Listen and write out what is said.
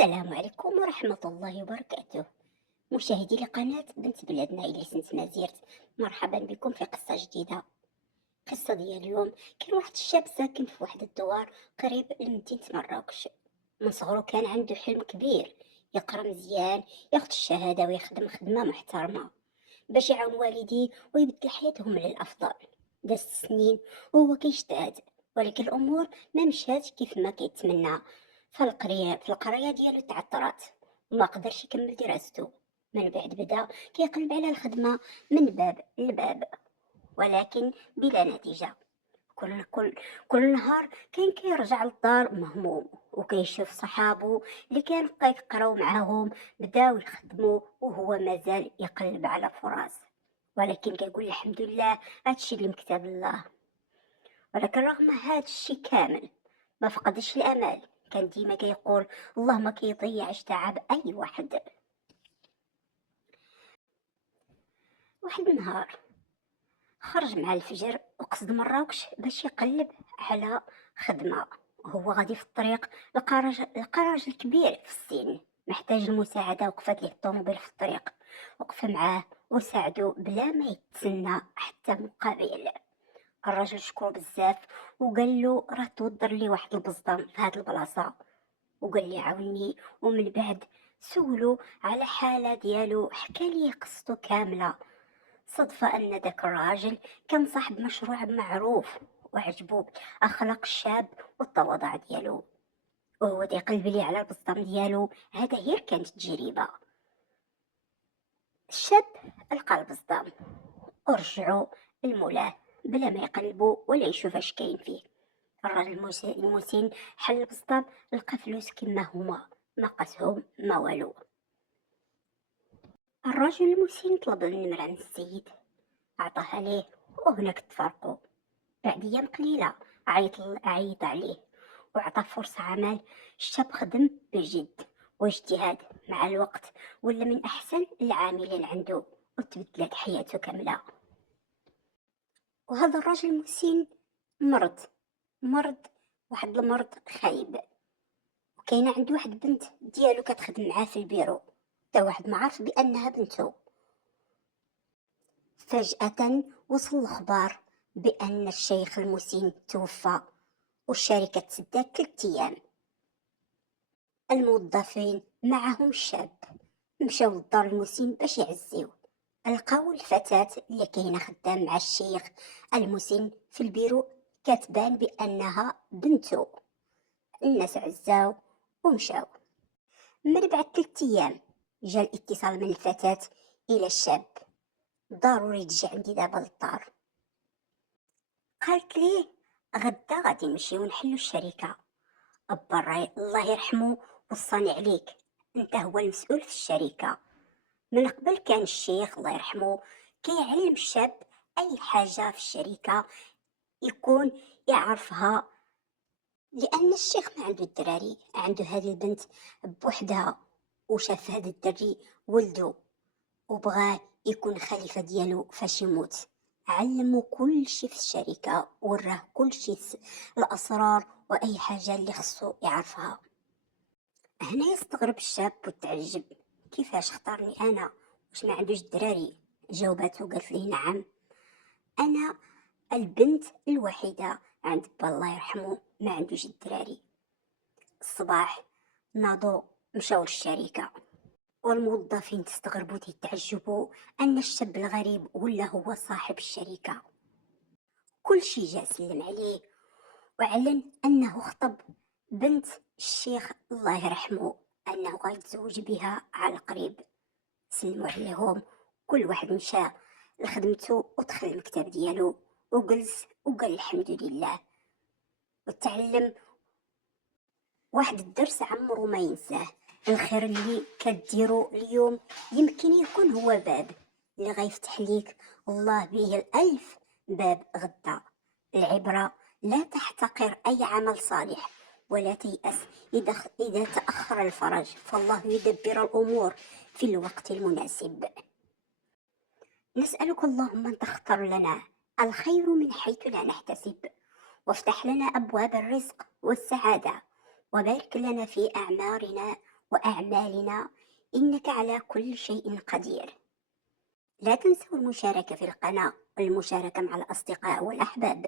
السلام عليكم ورحمة الله وبركاته. مشاهدي لقناة بنت بلادنا اللي سنت ما زيرت، مرحبا بكم في قصة جديدة. قصة ديال اليوم، كان واحد الشاب ساكن في واحد الدوار قريب لمدينة مراكش. من صغرو كان عنده حلم كبير، يقرا مزيان، ياخد الشهادة ويخدم خدمة محترمة باش يعاون والديه ويبدل حياتهم للأفضل. داز سنين وهو كيجتهد، ولكن الأمور ما مشات كيف ما كيتمنى. في القرية ديالو تعثرات وما قدرش يكمل دراسته. من بعد بدا كيقلب على الخدمة من باب لباب، ولكن بلا نتيجة. كل نهار كان كيرجع للدار مهموم، وكيشوف صحابو اللي كانوا كيقراو معاهم بداو يخدموا وهو مازال يقلب على فرص. ولكن كيقول الحمد لله، هادشي اللي مكتب الله. ولكن رغم هادشي كامل ما فقدش الامل، كان ديما كيقول الله ما كيضيعش تعب اي واحد. واحد النهار خرج مع الفجر وقصد مراكش باش يقلب على خدمة. هو غادي في الطريق لقى راجل كبير في السن محتاج المساعدة. وقفت له الطوموبيل في الطريق، وقف معاه وساعدو بلا ما يتسنى حتى مقابل. الرجل شكرو بزاف وقال له راه توضر لي واحد البزطام في هاد البلاصة، وقال لي عاوني. ومن بعد سولو على حالة ديالو، حكى لي قصته كاملة. صدفة أن داك الراجل كان صاحب مشروع معروف، وعجبو أخلاق الشاب والتواضع ديالو، وهو تيقلب لي على البسطام ديالو. هذا هي كانت التجربة. الشاب لقى البسطام ورجعو لمولاه بلا ما يقلبو ولا يشوف اش كاين فيه. الراجل المسن حل البسطام، لقى فلوس كما هما، ما قاسهم ما والو. الرجل المسن طلب النمرة من السيد، عطاها ليه، وهناك تفرقوا. بعد أيام قليلة عيط عليه وعطاه فرصة عمل. الشاب خدم بجد واجتهاد، مع الوقت ولا من أحسن العاملين عنده، وتبدلت حياته كاملة. وهذا الراجل المسن مرض واحد المرض خايب، وكاينه عنده واحد بنت ديالو كتخدم معاه في البيرو. تا واحد ما عرف بأنها بنته. فجأة وصل الأخبار بأن الشيخ المسن توفى، والشركة تسدى 3 أيام. الموظفين معهم الشاب مشاو لدار المسن باش يعزيوه. لقاو الفتاة اللي كاينة خدام مع الشيخ المسن في البيرو كتبان بأنها بنته. الناس عزاو ومشاو. من بعد 3 أيام جا الاتصال من الفتاة إلى الشاب: ضروري تجي عندي دابا للدار. قالت ليه غدا غادي نمشيو نحلو الشركة. الراي الله يرحمه وصاني عليك، انت هو المسؤول في الشركة. من قبل كان الشيخ الله يرحمه كيعلم الشاب اي حاجة في الشركة يكون يعرفها، لان الشيخ ما عنده الدراري، عنده هذه البنت بوحدها، وشاف هذا الدري ولده وبغاه يكون خليفة ديالو فاش يموت. علمو كل شي في الشركة، وراه كل شي الأسرار وأي حاجة اللي خصو يعرفها. هنا يستغرب الشاب وتعجب: كيفاش اختارني أنا؟ واش ما عندوش دراري؟ جاوباتو قالت ليه: نعم، أنا البنت الوحيدة عند با الله يرحمه، ما عندوش الدراري. الصباح ناضوا مشاو للشركة، والموظفين تستغربوا تتعجبوا أن الشاب الغريب ولا هو صاحب الشركة. كل شي جا سلم عليه وأعلن أنه خطب بنت الشيخ الله يرحمه، أنه غيتزوج بها على قريب. سلموا عليهم، كل واحد مشى لخدمته ودخل المكتب ديالو وجلس وقال الحمد لله، وتعلم واحد الدرس عمرو ما ينساه: الخير اللي كديرو اليوم يمكن يكون هو باب اللي غيفتح ليك الله به الألف باب غدا. العبرة: لا تحتقر أي عمل صالح، ولا تيأس إذا تأخر الفرج، فالله يدبر الأمور في الوقت المناسب. نسألك اللهم أن تختار لنا الخير من حيث لا نحتسب، وافتح لنا أبواب الرزق والسعادة، وبارك لنا في أعمارنا وأعمالنا، إنك على كل شيء قدير. لا تنسوا المشاركة في القناة والمشاركة مع الأصدقاء والأحباب.